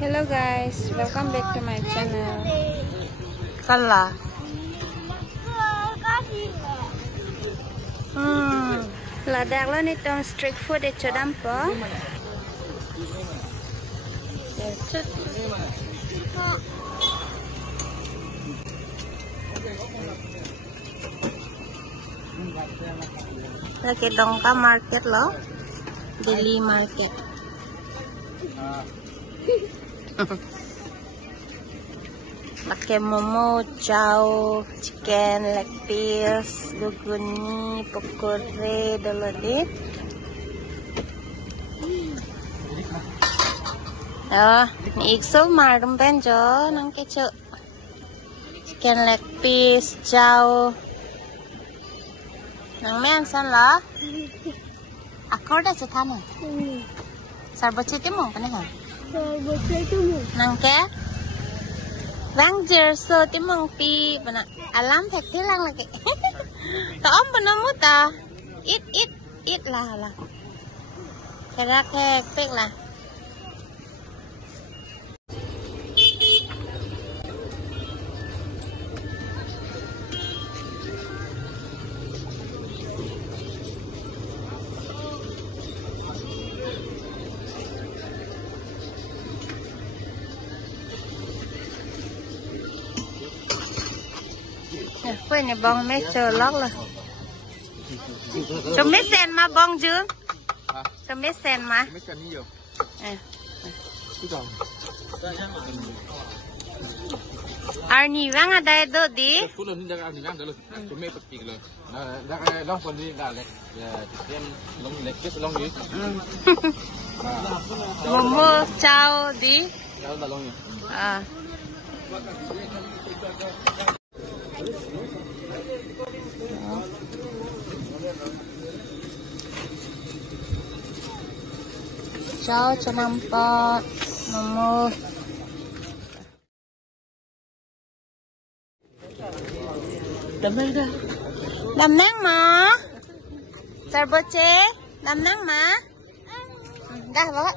Hello guys, welcome back to my channel. Kala. Ladak lo nitong street food e chodam po. Lagi Dongka Market lo, Daily Market. Pakai momo, chow, chicken, leg piece, guguni, pokore, dolodit. Ni ikso marum benjo nang kecu. Chicken leg piece, chow. Nang men san la. Akor dah setana. Sarboche timong kan ha? Sarboche timong. Nang ke? Ranger so timong pi bana alam thek tilang lagi. Taom bana muta. It lah. Kera kek pek lah. Quên này bong mấy chờ lót rồi. Cho mấy sen mà bong chứ? Cho mấy sen mà. Mấy sen nhiều. Arni vang ada itu di. Phút lần đang ăn thì ngang rồi. Cho mấy bật kịch rồi. Đang long phần đi đã lệch. Sen long lệch biết long đi. Momo chow di. Chow là long. Chow cho nampak momo. Đâm nang mà. Sarboche, đâm nang mà. Dah bawa.